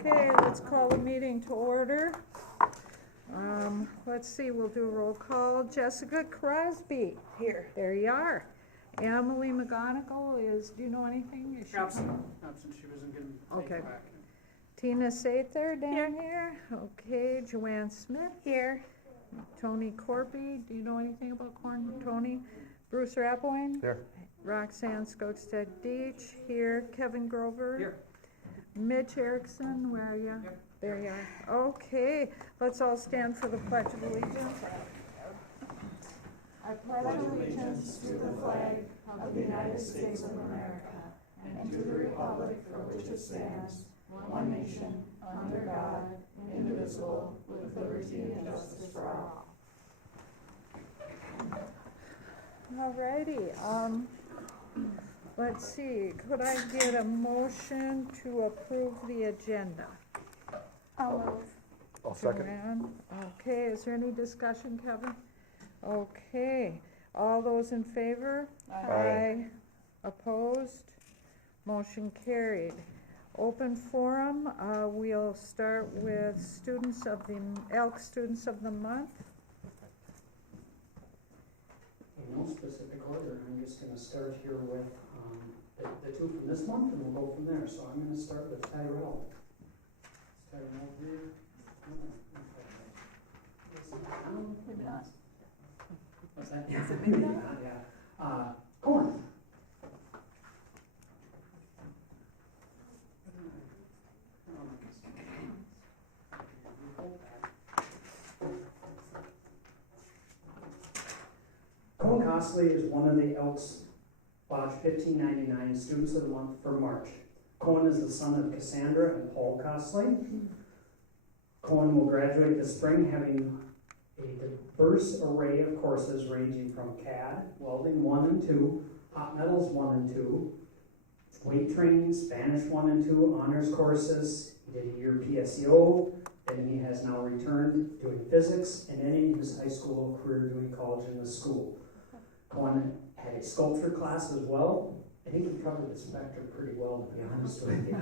Okay, let's call the meeting to order. Let's see, we'll do a roll call. Jessica Crosby. Here. There you are. Emily McGonigal is, do you know anything? Is she Absent. coming? Absent, she wasn't going to take Okay. it back. Tina Sather down here. Okay, Joanne Smith. Here. Tony Corpy, do you know anything about corn? Tony? Bruce Rappoine? Here. Roxanne Skogstad Deach, here. Kevin Grover? Here. Mitch Erickson, where are you? Yep. There you are. Okay, let's all stand for the Pledge of Allegiance. I pledge allegiance to the flag of the United States of America and to the republic for which it stands, one nation, under God, indivisible, with liberty and justice for all. Alrighty, let's see, could I get a motion to approve the agenda? I'll move. I'll second. Joanne, okay, is there any discussion, Kevin? Okay, all those in favor? Aye. Opposed? Motion carried. Open forum, we'll start with students of the, Elk Students of the Month. In no specific order, I'm just going to start here with the two from this month, and we'll go from there. So I'm going to start with Tyrell. Is Tyrell here? Maybe not. What's that? Is it maybe not? Yeah. Corn. Cohen Costley is one of the Elks Lodge 1599 Students of the Month for March. Cohen is the son of Cassandra and Paul Costley. Cohen will graduate this spring having a diverse array of courses ranging from CAD, Welding 1 and 2, Hot Metals 1 and 2, weight training, Spanish 1 and 2, honors courses. He did a year PSEO, and he has now returned doing physics and ending his high school career doing college in the school. Cohen had a sculpture class as well. I think he covered the spectrum pretty well, to be honest with you.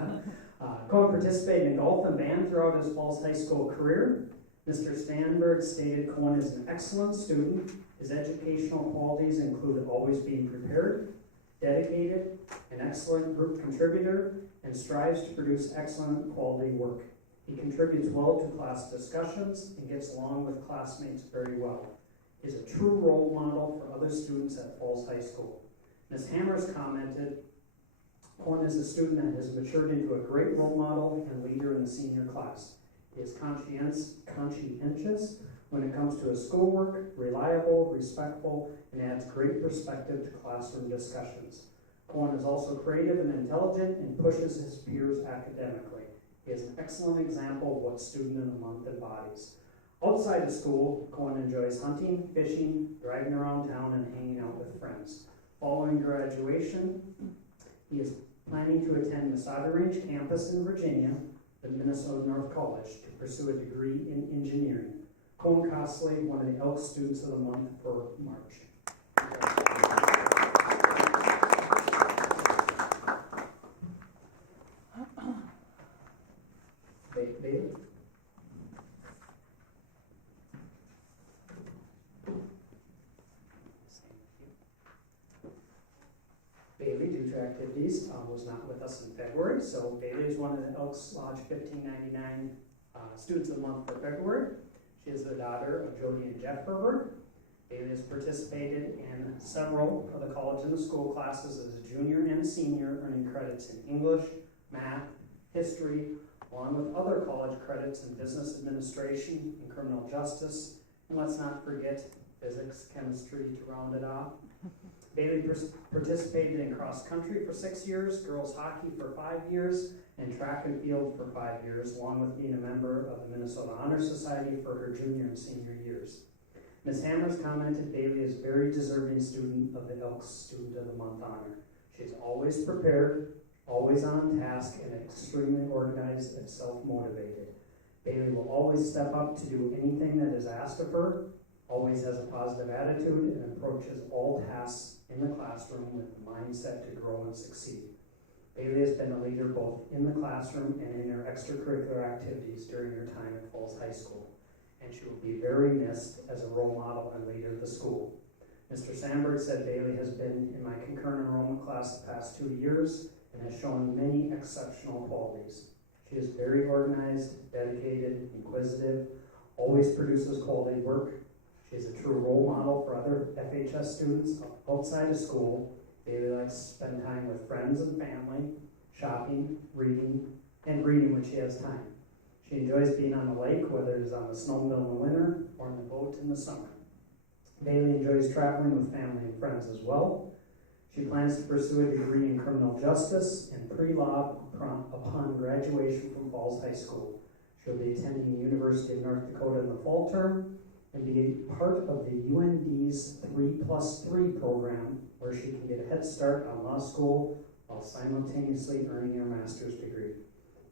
Cohen participated in golf and band throughout his Falls High School career. Mr. Stanberg stated Cohen is an excellent student. His educational qualities include always being prepared, dedicated, an excellent group contributor, and strives to produce excellent quality work. He contributes well to class discussions and gets along with classmates very well. He is a true role model for other students at Falls High School. Ms. Hammers commented, Cohen is a student that has matured into a great role model and leader in the senior class. He is conscientious when it comes to his schoolwork, reliable, respectful, and adds great perspective to classroom discussions. Cohen is also creative and intelligent and pushes his peers academically. He is an excellent example of what Student of the Month embodies. Outside of school, Cohen enjoys hunting, fishing, driving around town, and hanging out with friends. Following graduation, he is planning to attend Masada Range campus in Virginia, the Minnesota North College, to pursue a degree in engineering. Cohen Costley, one of the Elk Students of the Month for March. Bailey? Bailey, due to activities, was not with us in February, so Bailey is one of the Elks Lodge 1599 Students of the Month for February. She is the daughter of Jody and Jeff Herbert. Bailey has participated in several of the college and the school classes as a junior and senior, earning credits in English, math, history, along with other college credits in business administration and criminal justice. And let's not forget physics, chemistry to round it off. Bailey participated in cross country for 6 years, girls hockey for 5 years, and track and field for 5 years, along with being a member of the Minnesota Honor Society for her junior and senior years. Ms. Hammers commented Bailey is a very deserving student of the Elks Student of the Month honor. She is always prepared, always on task, and extremely organized and self-motivated. Bailey will always step up to do anything that is asked of her, always has a positive attitude, and approaches all tasks in the classroom with the mindset to grow and succeed. Bailey has been a leader both in the classroom and in her extracurricular activities during her time at Falls High School, and she will be very missed as a role model and leader of the school. Mr. Sandberg said Bailey has been in my concurrent enrollment class the past 2 years and has shown many exceptional qualities. She is very organized, dedicated, inquisitive, always produces quality work. She is a true role model for other FHS students outside of school. Bailey likes to spend time with friends and family, shopping, reading when she has time. She enjoys being on the lake, whether it is on the snowmobile in the winter or on the boat in the summer. Bailey enjoys traveling with family and friends as well. She plans to pursue a degree in criminal justice and pre-law upon graduation from Falls High School. She'll be attending the University of North Dakota in the fall term and be part of the UND's 3+3 program, where she can get a head start on law school while simultaneously earning her master's degree.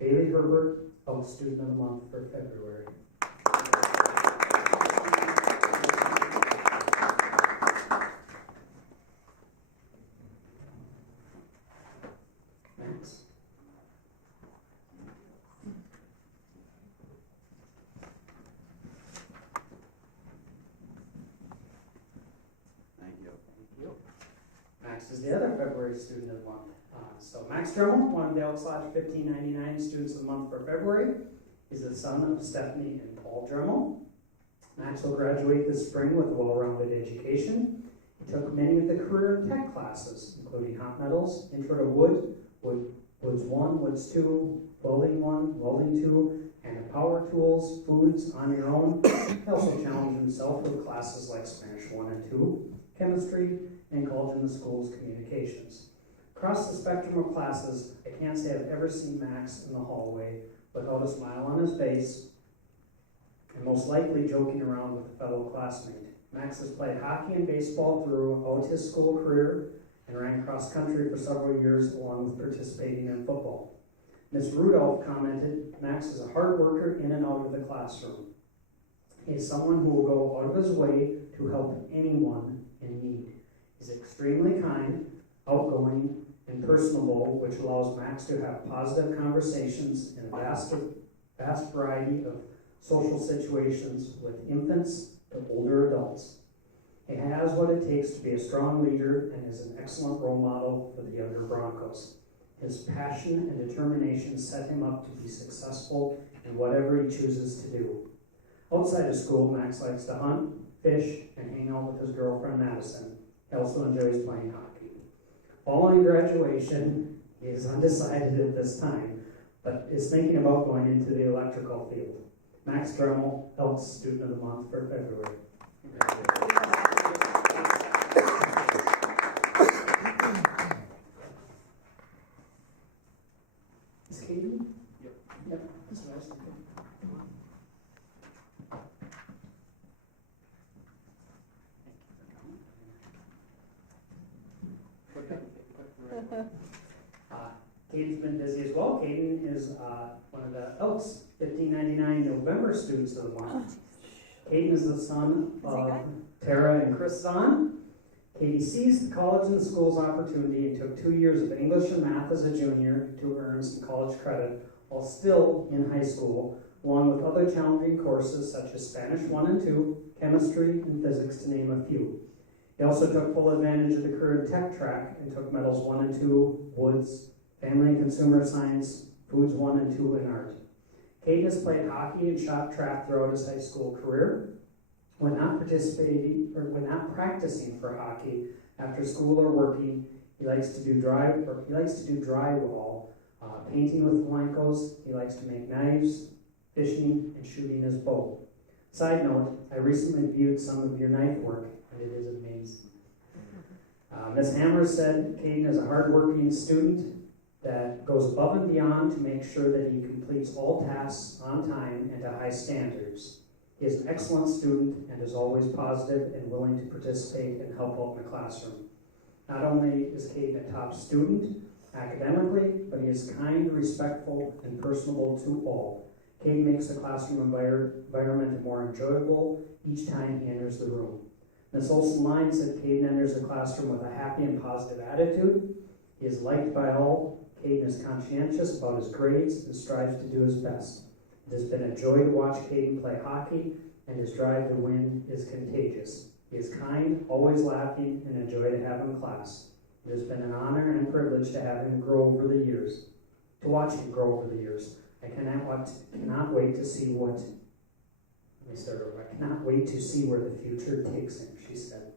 Bailey Herbert, Elks Student of the Month for February. Max. Thank you. Max is the other February Student of the Month. So Max Dremel, one of the Elks Lodge 1599 Students of the Month for February, is the son of Stephanie and Paul Dremel. Max will graduate this spring with a well-rounded education. He took many of the career and tech classes, including hot metals, intro to Woods 1, Woods 2, Welding 1, Welding 2, and power tools, foods on your own. He also challenged himself with classes like Spanish 1 and 2, chemistry, and college in the school's communications. Across the spectrum of classes, I can't say I've ever seen Max in the hallway without a smile on his face, and most likely joking around with a fellow classmate. Max has played hockey and baseball throughout his school career and ran cross country for several years along with participating in football. Ms. Rudolph commented, Max is a hard worker in and out of the classroom. He is someone who will go out of his way to help anyone in need. He's extremely kind, outgoing, and personable, which allows Max to have positive conversations in a vast variety of social situations with infants to older adults. He has what it takes to be a strong leader and is an excellent role model for the younger Broncos. His passion and determination set him up to be successful in whatever he chooses to do. Outside of school, Max likes to hunt, fish, and hang out with his girlfriend Madison. He also enjoys playing hockey. Following graduation, he is undecided at this time, but is thinking about going into the electrical field. Max Dremel, Elks Student of the Month for February. Is Katie? Yep. This is nice. Caden's been busy as well. Caden is one of the Elks 1599 November Students of the Month. Caden is the son of Tara and Chris Zahn. Katie seized the college and the school's opportunity and took 2 years of English and math as a junior to earn some college credit while still in high school, along with other challenging courses such as Spanish 1 and 2, chemistry, and physics, to name a few. He also took full advantage of the career and tech track and took medals 1 and 2, Woods, Family and Consumer Science, Foods 1 and 2, and Art. Caden has played hockey and shot track throughout his high school career. When not practicing for hockey after school or working, he likes to do drywall, painting with blankos. He likes to make knives, fishing, and shooting his bow. Side note, I recently viewed some of your knife work, and it is amazing. Ms. Hammer said Caden is a hardworking student that goes above and beyond to make sure that he completes all tasks on time and to high standards. He is an excellent student and is always positive and willing to participate and help out in the classroom. Not only is Caden a top student academically, but he is kind, respectful, and personable to all. Caden makes the classroom environment more enjoyable each time he enters the room. Ms. Olsen-Line said Caden enters the classroom with a happy and positive attitude. He is liked by all Caden is conscientious about his grades and strives to do his best. It has been a joy to watch Caden play hockey, and his drive to win is contagious. He is kind, always laughing, and a joy to have in class. It has been an honor and a privilege to have him grow over the years, to watch him grow over the years. I cannot wait to see what, I cannot wait to see where the future takes him, she said.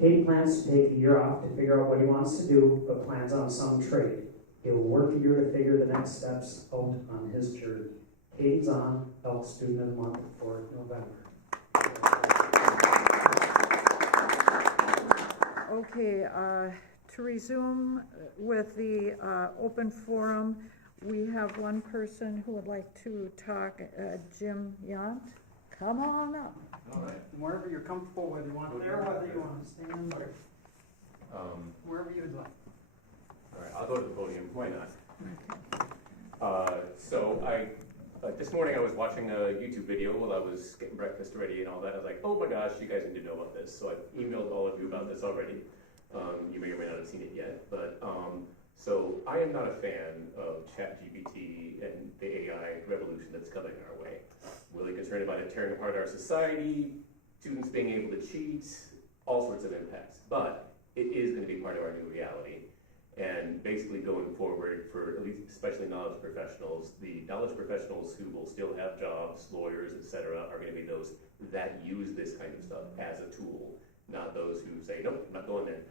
Caden plans to take a year off to figure out what he wants to do, but plans on some trade. He will work a year to figure the next steps out on his journey. Caden's on, Elk Student of the Month for November. Okay, to resume with the open forum, we have one person who would like to talk, Jim Yount. Come on up. All right. Wherever you're comfortable, whether you want there, whether you want to stand, or wherever you'd like. All right, I'll go to the podium. Why not? This morning I was watching a YouTube video while I was getting breakfast ready and all that. I was like, oh my gosh, you guys need to know about this. So I emailed all of you about this already. You may or may not have seen it yet, but so I am not a fan of ChatGPT and the AI revolution that's coming our way. Really concerned about it tearing apart our society, students being able to cheat, all sorts of impacts. But it is going to be part of our new reality. And basically going forward for at least, especially knowledge professionals, the knowledge professionals who will still have jobs, lawyers, etc., are going to be those that use this kind of stuff as a tool, not those who say, nope, I'm not going there.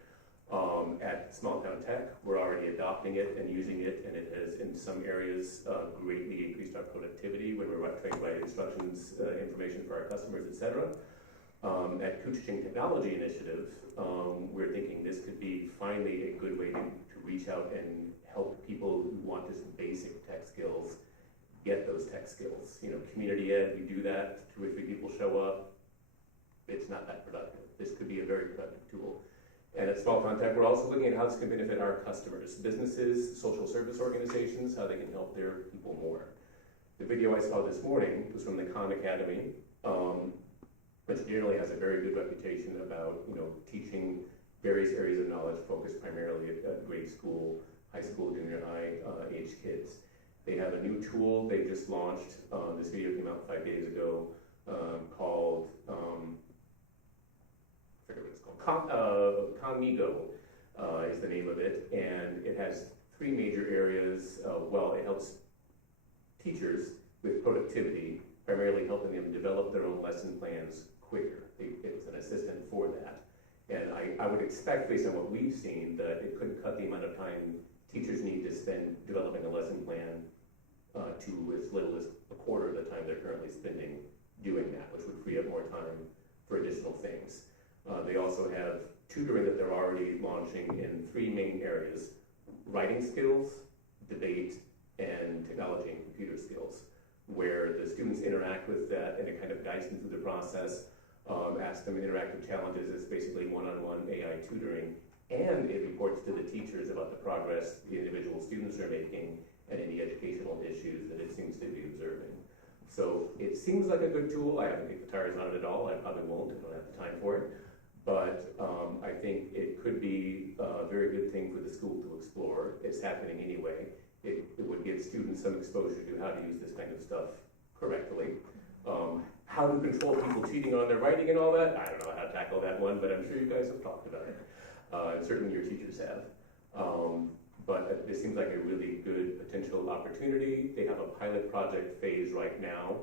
At Small Town Tech, we're already adopting it and using it, and it has, in some areas, greatly increased our productivity when we're trying to write instructions, information for our customers, etc. At Kuching Technology Initiative, we're thinking this could be finally a good way to reach out and help people who want just basic tech skills get those tech skills. You know, community ed, we do that, 2 or 3 people show up, it's not that productive. This could be a very productive tool. And at Small Contact, we're also looking at how this can benefit our customers, businesses, social service organizations, how they can help their people more. The video I saw this morning was from the Khan Academy, which generally has a very good reputation about, you know, teaching various areas of knowledge focused primarily at grade school, high school, junior high age kids. They have a new tool they just launched. This video came out 5 days ago called, I forget what it's called, Conmigo is the name of it, and it has 3 major areas. It helps teachers with productivity, primarily helping them develop their own lesson plans quicker. It's an assistant for that. And I would expect, based on what we've seen, that it could cut the amount of time teachers need to spend developing a lesson plan to as little as a quarter of the time they're currently spending doing that, which would free up more time for additional things. They also have tutoring that they're already launching in 3 main areas: writing skills, debate, and technology and computer skills, where the students interact with that and it kind of guides them through the process. Ask them interactive challenges. It's basically one-on-one AI tutoring, and it reports to the teachers about the progress the individual students are making and any educational issues that it seems to be observing. So it seems like a good tool. I haven't kicked the tires on it at all. I probably won't. I don't have the time for it. But I think it could be a very good thing for the school to explore. It's happening anyway. It would give students some exposure to how to use this kind of stuff correctly. How to control people cheating on their writing and all that, I don't know how to tackle that one, but I'm sure you guys have talked about it. And certainly your teachers have. But it seems like a really good potential opportunity. They have a pilot project phase right now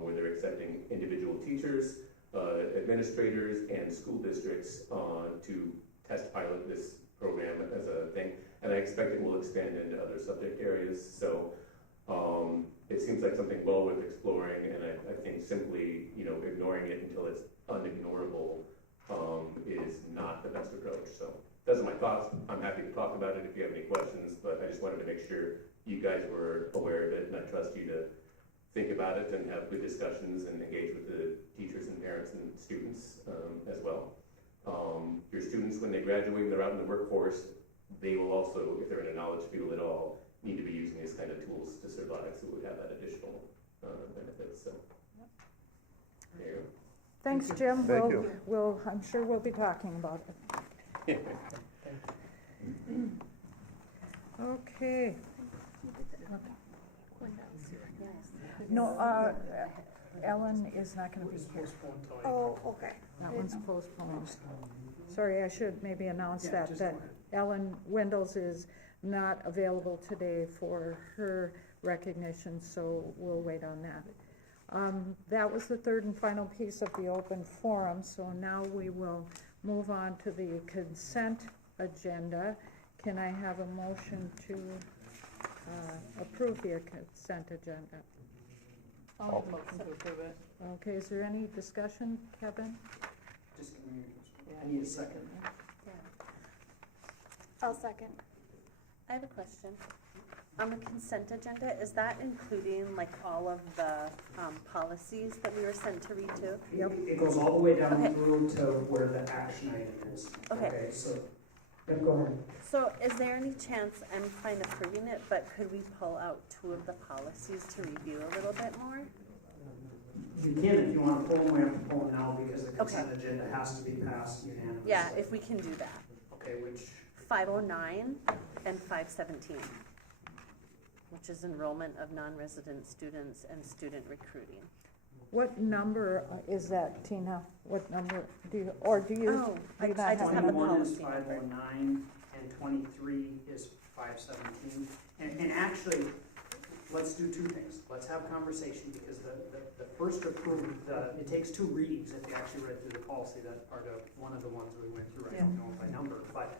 where they're accepting individual teachers, administrators, and school districts to test pilot this program as a thing. And I expect it will expand into other subject areas. So it seems like something well worth exploring, and I think simply, you know, ignoring it until it's unignorable is not the best approach. So those are my thoughts. I'm happy to talk about it if you have any questions, but I just wanted to make sure you guys were aware of it, and I trust you to think about it and have good discussions and engage with the teachers and parents and students as well. Your students, when they graduate and they're out in the workforce, they will also, if they're in a knowledge field at all, need to be using these kind of tools to survive, so we have that additional benefits. So there you go. Thanks, Jim. Thank you. I'm sure we'll be talking about it. Okay. No, Ellen is not gonna be here. Oh, okay. That one's postponed. Sorry, I should maybe announce Yeah, that just go ahead. Ellen Wendels is not available today for her recognition, so we'll wait on that. That was the third and final piece of the open forum, so now we will move on to the consent agenda. Can I have a motion to approve the consent agenda? I'll make a motion to approve it. Okay, is there any discussion, Kevin? Just give me, I need a second. I'll second. I have a question. On the consent agenda, is that including like all of the policies that we were sent to read to? Yep. It goes all the way down Okay. through to where the action item is. Okay. So, yeah, go ahead. So is there any chance, I'm fine approving it, but could we pull out 2 of the policies to review a little bit more? You can, if you want to pull them, we have to pull them now because the consent agenda has to be passed unanimously. Yeah, if we can do that. Okay, which, 509 and 517, which is enrollment of non-resident students and student recruiting. What number is that, Tina? What number do you, or do you? Oh, do you not I just have the 21 is policy number. 509 and 23 is 517. And actually, let's do 2 things. Let's have conversation because the first approved, it takes 2 readings if you actually read through the policy. That's part of one of the ones we went through. I don't know if I numbered, but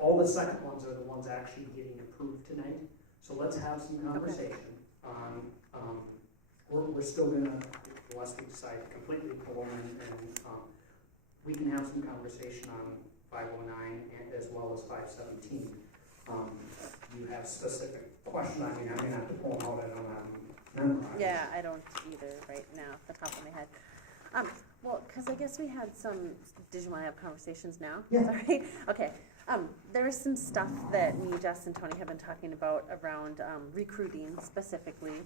all the second ones are the ones actually getting approved tonight. So let's have some conversation on, we're still gonna, unless we decide to completely pull them and we can have some conversation on 509 and as well as 517. You have specific questions, I mean, I'm gonna have to pull them out, I don't have them memorized. Yeah, I don't either right now, off the top of my head. Well, because I guess we had some, did you want to have conversations now? Yeah. Sorry. Okay. There was some stuff that me, Jess, and Tony have been talking about around recruiting specifically.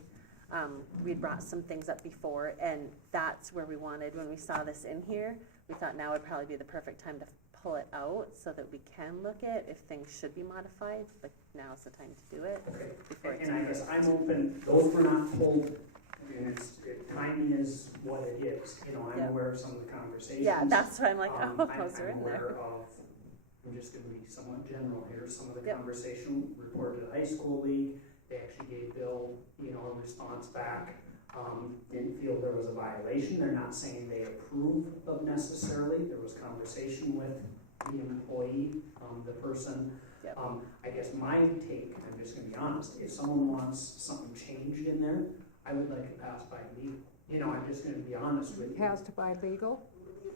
We'd brought some things up before, and that's where we wanted, when we saw this in here, we thought now would probably be the perfect time to pull it out so that we can look at if things should be modified, but now's the time to do it. Okay, Before it's and I guess I'm open, those were not pulled, I mean, timing is what it is, you know, I'm Yeah. aware of some of the conversations. Yeah, that's why I'm like, I'm those are in aware there. of, I'm just gonna be somewhat general here, some of the Yep. conversation reported to the high school league, they actually gave Bill, you know, a response back, didn't feel there was a violation, they're not saying they approve of necessarily, there was conversation with the employee, the person. Yep. I guess my take, I'm just gonna be honest, if someone wants something changed in there, I would like it passed by legal. You know, I'm just gonna be honest with you. Passed by legal?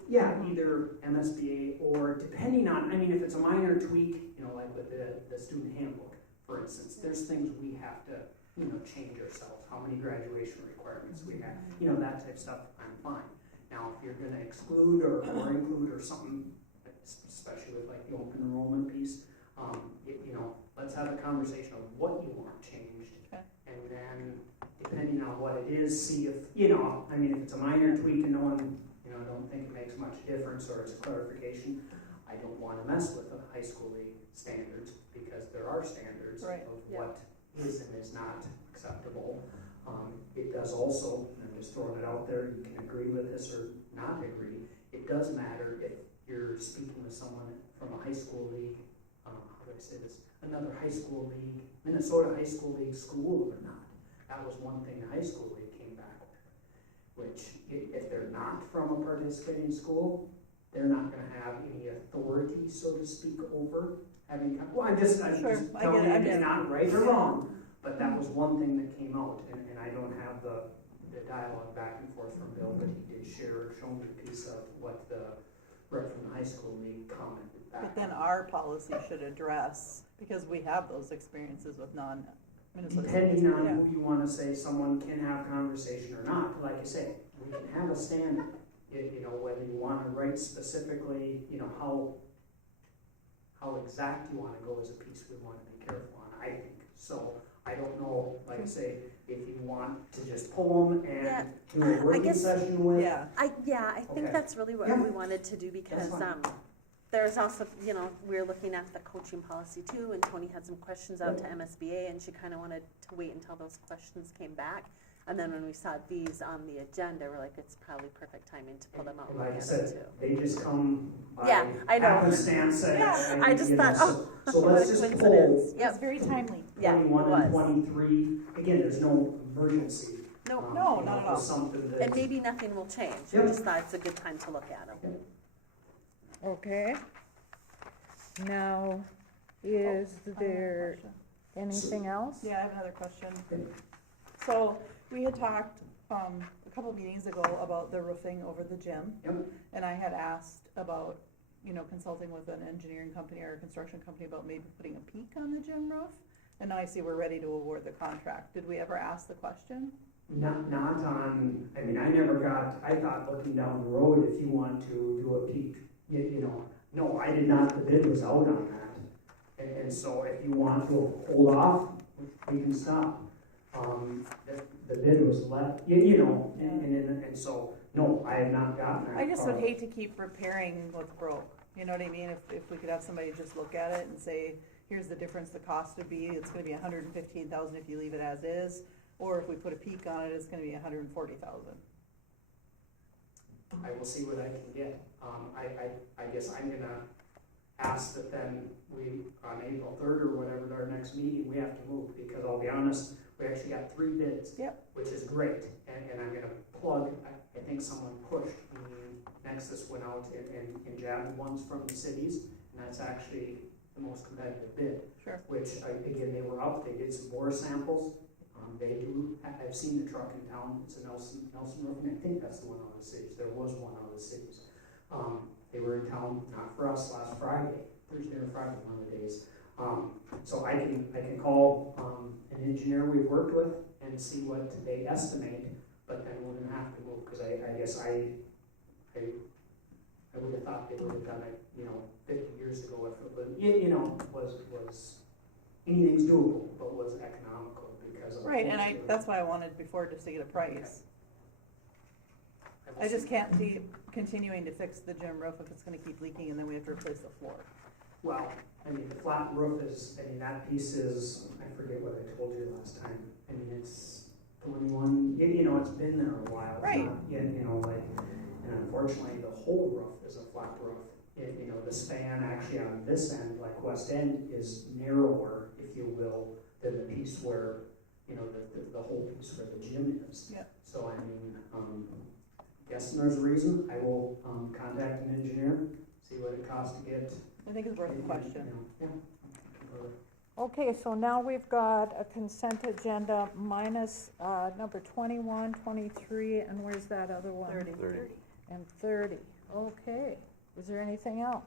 Yeah, either MSBA or depending on, I mean, if it's a minor tweak, you know, like with the student handbook, for instance, there's things we have to, you know, change ourselves, how many graduation requirements we have, you know, that type of stuff, I'm fine. Now, if you're gonna exclude or include or something, especially with like the open enrollment piece, you know, let's have a conversation of what you want changed. Okay. And then, depending on what it is, see if, you know, I mean, if it's a minor tweak and no one, you know, I don't think it makes much difference or it's clarification, I don't want to mess with the high school league standards because there are standards Right. of Yeah. what is and is not acceptable. It does also, and I'm just throwing it out there, you can agree with this or not agree, it does matter if you're speaking with someone from a high school league, how do I say this, another high school league, Minnesota high school league school or not. That was one thing the high school league came back with, which if they're not from a participating school, they're not gonna have any authority, so to speak, over having, well, I'm just Sure, I telling get you, it, it's not right or wrong, but that was one thing that came out, and I don't have the dialogue back and forth from Bill, but he did show me a piece of what the rep from the high school league commented back. But then our policy should address, because we have those experiences with non-Minnesota. Depending on Yeah. who you want to say someone can have conversation or not, like I say, we can have a standard. You know, whether you want to write specifically, you know, how exact you want to go is a piece we want to be careful on, I think. So I don't know, like I say, if you want to just pull them Yeah, and do a working guess- session with. Yeah, I think Okay. that's really what Yeah. we wanted to do because That's fine. there's also, you know, we're looking at the coaching policy too, and Tony had some questions out to MSBA, and she kind of wanted to wait until those questions came back. And then when we saw these on the agenda, we're like, it's probably perfect timing to pull them out and And look like I at them said, too. they just come by Yeah, I know. happenstance. And, I just you know, thought, so what let's a just coincidence. pull It's Yep, very timely. yeah, it 21 and was. 23. Again, there's no emergency. No, No, you not know, at all. for something that, and maybe nothing will change. We Yep. just thought it's a good time to look at them. Okay. Now, is there anything else? Yeah, I have another question. So, we had talked, a couple meetings ago about the roofing over the gym. Yep. And I had asked about, you know, consulting with an engineering company or a construction company about maybe putting a peak on the gym roof. And now I see we're ready to award the contract. Did we ever ask the question? not on, I mean, I thought looking down the road, if you want to do a peak, you know, no, I did not, the bid was out on that. And so if you want to hold off, we can stop. The bid was left, you know, and so, no, I have not gotten that. I just would far. hate to keep repairing what's broke. You know what I mean? If we could have somebody just look at it and say, here's the difference the cost would be, it's gonna be $115,000 if you leave it as is, or if we put a peak on it, it's gonna be $140,000. I will see what I can get. I guess I'm gonna ask that then we, on April 3rd or whatever, our next meeting, we have to move, because I'll be honest, we actually got 3 bids. Yep. Which is great, and I'm gonna plug, I think someone pushed, Nexus went out and jabbed ones from the cities, and that's actually the most competitive bid. Sure. Which, again, they were up, they did some bore samples. They do, I've seen the truck in town, it's a Nelson Roofing, I think that's the one out of the cities, there was one out of the cities. They were in town, not for us, last Friday, Thursday or Friday, one of the days. So I can call, an engineer we worked with and see what they estimate, but then we're gonna have to move, because I guess I would have thought they would have done it, 50 years ago if it was, was, anything's doable, but was economical because of. Right, and that's why I wanted before, just to get a price. I just can't see continuing to fix the gym roof if it's gonna keep leaking and then we have to replace the floor. Well, the flat roof is, that piece is, I forget what I told you last time. It's 21, it's been there a while. It's Right. not, and unfortunately, the whole roof is a flat roof. The span actually on this end, like West End, is narrower, if you will, than the piece where, the whole piece where the gym is. Yeah. So, guessing there's a reason. I will contact an engineer, see what it costs to get. I think it's worth a question. Yeah. Okay, so now we've got a consent agenda minus number 21, 23, and where's that other one? 30. 30. And 30. Okay. Is there anything else?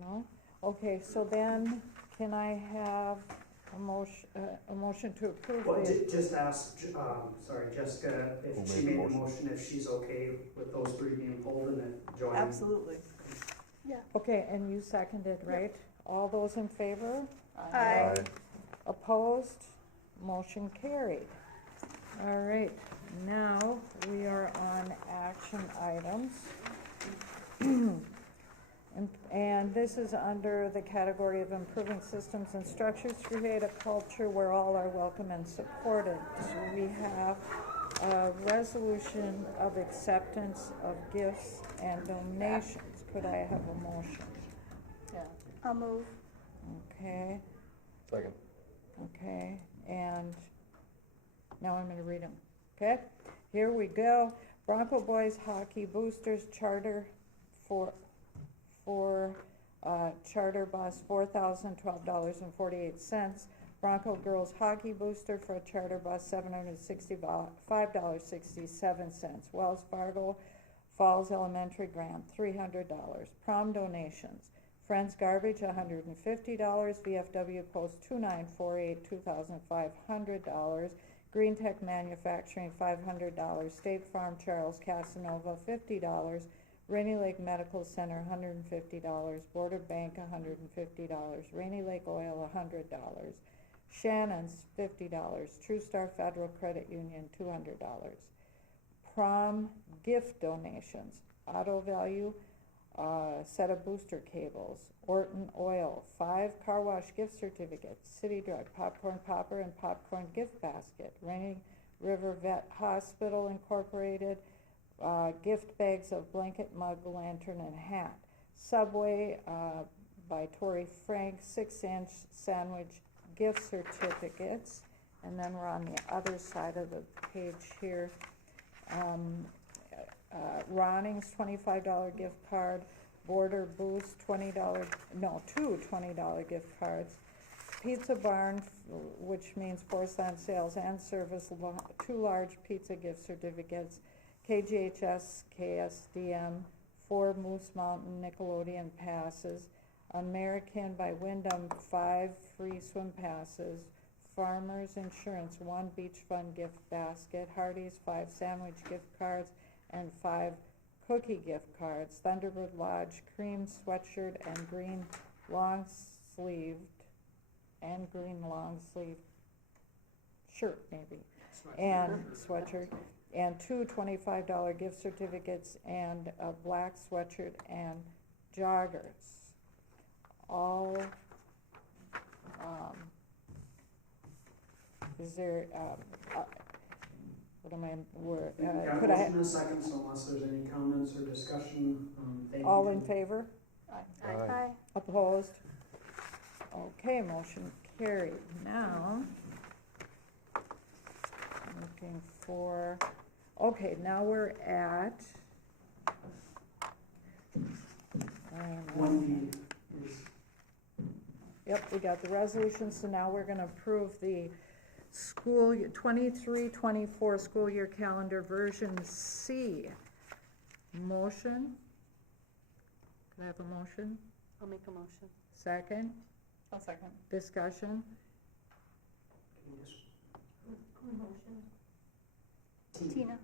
No? Okay, so then can I have a motion to approve Well, the... just ask, Jessica, Who if she made the made the motion? motion, if she's okay with those 3 being pulled, and then join. Absolutely. Okay, and you seconded, right? All those in favor? Aye. Opposed? Motion carried. All right, now we are on action items. And this is under the category of improving systems and structures to create a culture where all are welcome and supported. So we have a resolution of acceptance of gifts and donations. Could I have a motion? Yeah. I'll move. Okay, Second. okay, and now I'm gonna read them, okay? Here we go. Bronco Boys Hockey Boosters Charter for charter bus, $4,012.48. Bronco Girls Hockey Booster for a charter bus, $765.67. Wells Fargo Falls Elementary Grant, $300. Prom donations. Friends Garbage, $150. VFW Post 2948, $2,500. Green Tech Manufacturing, $500. State Farm Charles Casanova, $50. Rainy Lake Medical Center, $150. Border Bank, $150. Rainy Lake Oil, $100. Shannon's, $50. True Star Federal Credit Union, $200. Prom gift donations. Auto Value, set of booster cables, Orton Oil, 5 car wash gift certificates, City Drug, popcorn popper and popcorn gift basket, Rainy River Vet Hospital Incorporated, gift bags of blanket, mug, lantern, and hat, Subway by Tori Frank, 6-inch sandwich gift certificates, and then we're on the other side of the page here. Roning's $25 gift card, Border Boost two $20 gift cards, Pizza Barn, which means Forceland Sales and Service, 2 large pizza gift certificates, KGHS, KSDM, 4 Moose Mountain Nickelodeon passes, American by Wyndham, 5 free swim passes, Farmers Insurance, 1 Beach Fund gift basket, Hardee's, 5 sandwich gift cards, and 5 cookie gift cards, Thunderbird Lodge cream sweatshirt and green long sleeved shirt maybe, and sweatshirt, and 2 $25 gift certificates, and a black sweatshirt and joggers. All, is there, what am I, where, Got a could I, motion and a second, so unless there's any comments or discussion, thank you. all in favor? Aye. Opposed? Okay, motion carried. Now, looking for, okay, now we're at, 1B is, yep, we got the resolution, so now we're gonna approve the school 23-24 school year calendar version C. Motion? Can I have a motion? I'll make a motion. Second? I'll second. Discussion? Tina.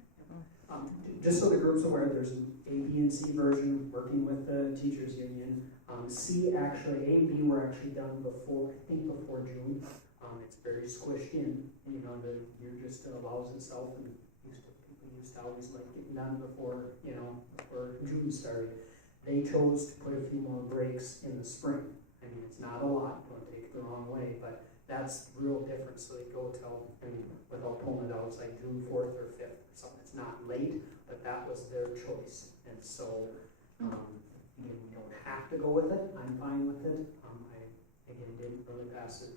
Just so the group's aware, there's an A, B, and C version working with the teachers union. C actually, A and B were actually done before, I think before June. It's very squished in, you know, the year just allows itself, and people used to always like getting done before, you know, before June started. They chose to put a few more breaks in the spring. I mean, it's not a lot, don't take it the wrong way, but that's the real difference. So they go till, I mean, without pulling it out, it's like June 4th or 5th or something. It's not late, but that was their choice. And so, again, we don't have to go with it. I'm fine with it. I, again, didn't really pass it.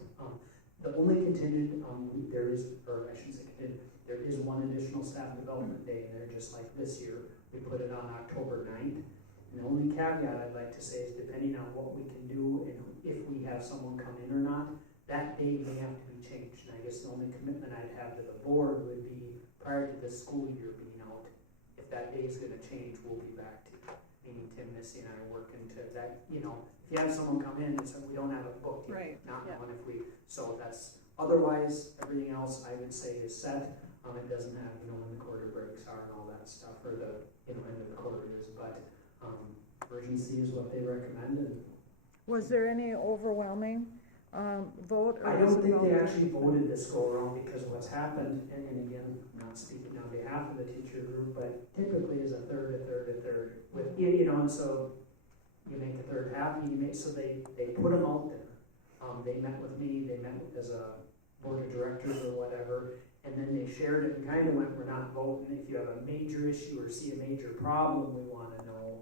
The only contingent, there is, or I shouldn't say contingent, there is one additional staff development day in there, just like this year. We put it on October 9th. And the only caveat I'd like to say is depending on what we can do and if we have someone come in or not, that day may have to be changed. And I guess the only commitment I'd have to the board would be prior to the school year being out, if that day is going to change, we'll be back to you. Meaning Tim, Missy, and I are working to that, you know, if you have someone come in and say, we don't have it booked yet, Right, not yeah. knowing if we, so that's, otherwise, everything else I would say is set. It doesn't have, you know, when the quarter breaks are and all that stuff, or the, you know, end of the quarter is, but version C is what they recommended. Was there any overwhelming vote? Or I was don't it think they all- actually voted this go around because what's happened, and again, not speaking on behalf of the teacher group, but typically is a third with, you know, and so you make a third happy, you make, so they put them out there. They met with me, they met as a board of directors or whatever, and then they shared it and kind of went, we're not voting. If you have a major issue or see a major problem, we want to know.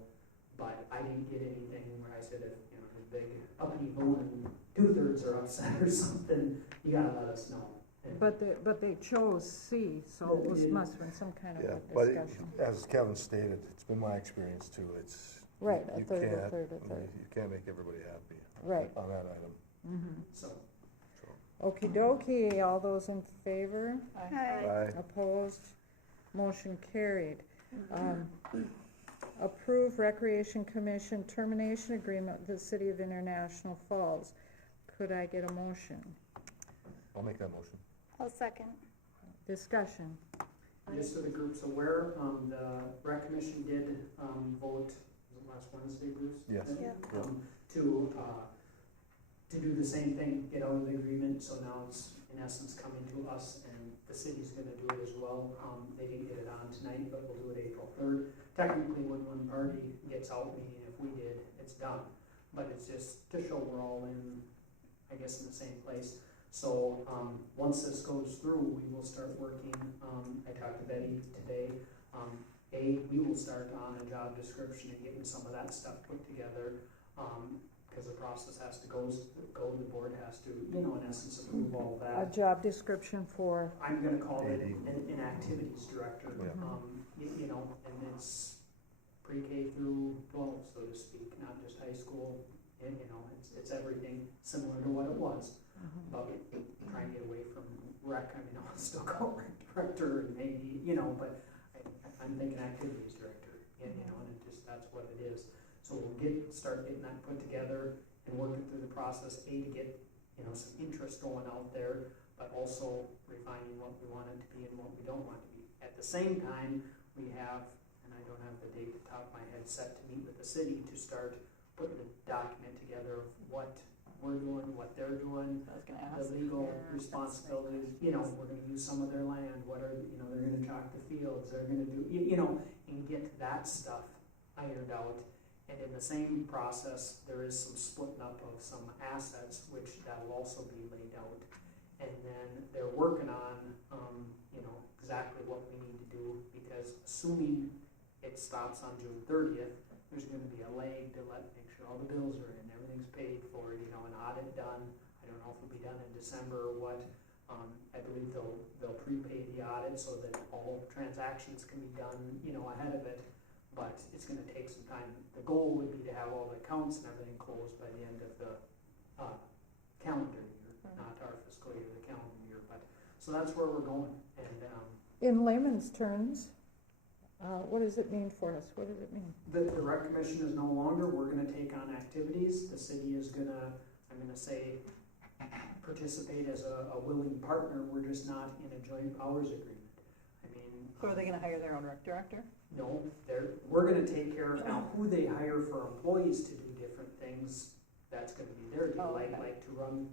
But I didn't get anything where I said, if, you know, there's big upheaval and 2/3 are upset or something, you gotta let us know. And But they chose C, so it was, must have been some kind of Yeah, a but discussion. as Kevin stated, it's been my experience too, it's. Right, a you third, a can't- third, a third. You can't make everybody happy. Right. On that item, Mm-hmm. so, Okey dokey, all those in favor? aye, Opposed? Motion carried. Approve Recreation Commission termination agreement with the City of International Falls. Could I get a motion? I'll make that motion. I'll second. Discussion. just so the group's aware, the rec commission did vote, was it last Wednesday, Bruce? Yes. Yeah. To do the same thing, get out of the agreement, so now it's in essence coming to us, and the city's gonna do it as well. They didn't get it on tonight, but we'll do it April 3rd, technically when one party gets out, meaning if we did, it's done. But it's just to show we're all in, I guess, in the same place. So, once this goes through, we will start working, I talked to Betty today, we will start on a job description and getting some of that stuff put together, because the process has to go, the board has to, in essence, approve all A that. job description for, I'm gonna call it AD. an activities director, Yeah. and it's pre-K through 12, so to speak, not just high school, and, it's everything similar to what it was. But try and get away from rec, I'll still call rec director and maybe, but I'm thinking activities director, and that's what it is. So we'll start getting that put together and working through the process, to get, some interest going out there, but also refining what we want it to be and what we don't want it to be. At the same time, we have, and I don't have the date at the top of my head, set to meet with the city to start putting a document together of what we're doing, what they're doing, I was gonna the ask. legal Yeah, responsibilities, we're gonna use some of their land, what are, they're gonna chalk the fields, they're gonna do, and get that stuff ironed out. And in the same process, there is some splitting up of some assets, which that will also be laid out. And then they're working on, exactly what we need to do, because assuming it stops on June 30th, there's gonna be a lag to make sure all the bills are in, everything's paid for, an audit done. I don't know if it'll be done in December or what. I believe they'll prepay the audit so that all transactions can be done, ahead of it. But it's gonna take some time. The goal would be to have all the accounts and everything closed by the end of the calendar year, not our fiscal year, the calendar year. But so that's where we're going. And In layman's terms, what does it mean for us? What does it mean? the rec commission is no longer. We're gonna take on activities. The city is gonna, I'm gonna say, participate as a willing partner. We're just not in a joint powers agreement. So are they gonna hire their own rec director? No, we're gonna take care of, now who they hire for employees to do different things, that's gonna be their deal, Oh, okay. like to run,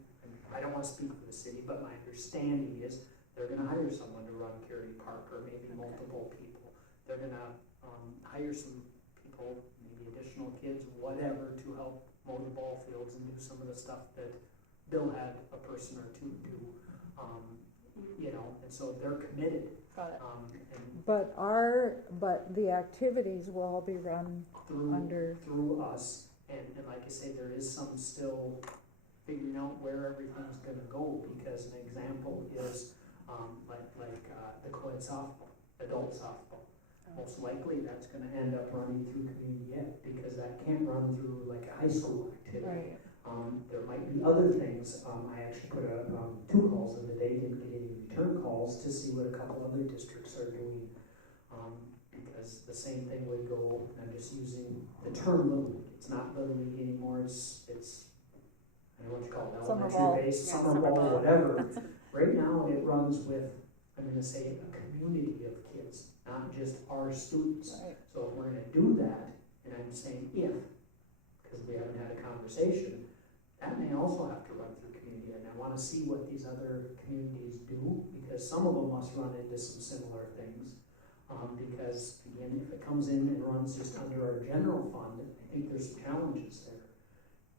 I don't wanna speak for the city, but my understanding is they're gonna hire someone to run Cary Park, or maybe multiple people. They're gonna, hire some people, maybe additional kids, whatever, to help mow the ball fields and do some of the stuff that Bill had a person or two do. And so they're committed, Got it. and But the activities will all be run under, through us, and like I say, there is some still figuring out where everything's gonna go, because an example is, like the co-ed softball, adult softball. Most likely, that's gonna end up running through community ed, because that can't run through like a high school activity. right, There might be other things. I actually put 2 calls in the day, didn't get any return calls, to see what a couple other districts are doing. Because the same thing would go, and I'm just using the term Little League. It's not Little League anymore, it's I don't know what you call it, Summer ball. elementary base, Yeah, summer summer ball, ball. whatever. Right now, it runs with, I'm gonna say, a community of kids, not just our students. Right. So if we're gonna do that, and I'm saying if, because we haven't had a conversation, that may also have to run through community, and I wanna see what these other communities do, because some of them must run into some similar things. Because again, if it comes in and runs just under our general fund, I think there's some challenges there.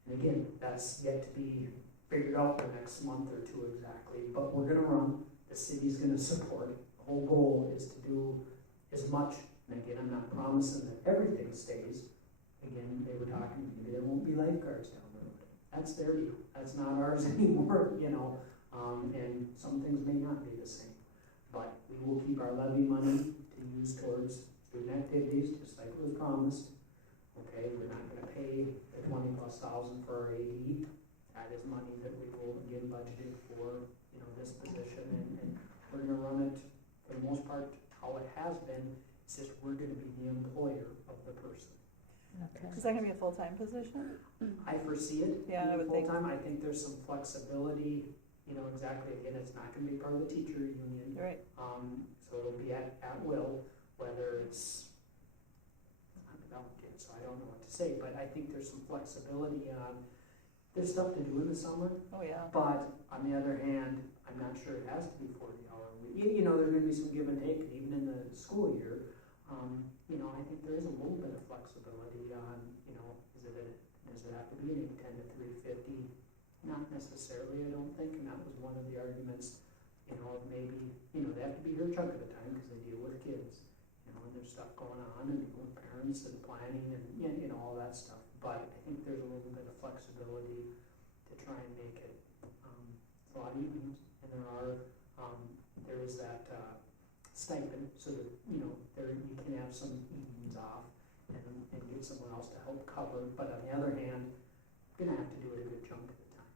And again, that's yet to be figured out the next month or two exactly, but we're gonna run, the city's gonna support. The whole goal is to do as much, and again, I'm not promising that everything stays. Again, they were talking, maybe there won't be lifeguards down the road. That's their deal, that's not ours anymore, and some things may not be the same. But we will keep our levy money to use towards student activities, just like it was promised. Okay, we're not gonna pay the 20,000+ for our AD. That is money that we will again budgeted for, this position, and we're gonna run it for the most part how it has been. It's just we're gonna be the employer of the person. okay. Is that gonna be a full-time position? I foresee it Yeah, I being would think. full-time. I think there's some flexibility, exactly, again, it's not gonna be part of the teacher union. Right. So it'll be at will, whether it's not developed yet, so I don't know what to say, but I think there's some flexibility on, there's stuff to do in the summer, Oh, yeah. but on the other hand, I'm not sure it has to be 40-hour week. There's gonna be some give and take, and even in the school year, I think there is a little bit of flexibility on, does it have to be an 810 to 350? Not necessarily, I don't think, and that was one of the arguments, of maybe, they have to be here a chunk of the time because they deal with kids, and there's stuff going on, and with parents and planning and, all that stuff. But I think there's a little bit of flexibility to try and make it a lot of evenings, and there is that stipend, so that, there you can have some evenings off and get someone else to help cover. But on the other hand, you're gonna have to do it a good chunk of the time,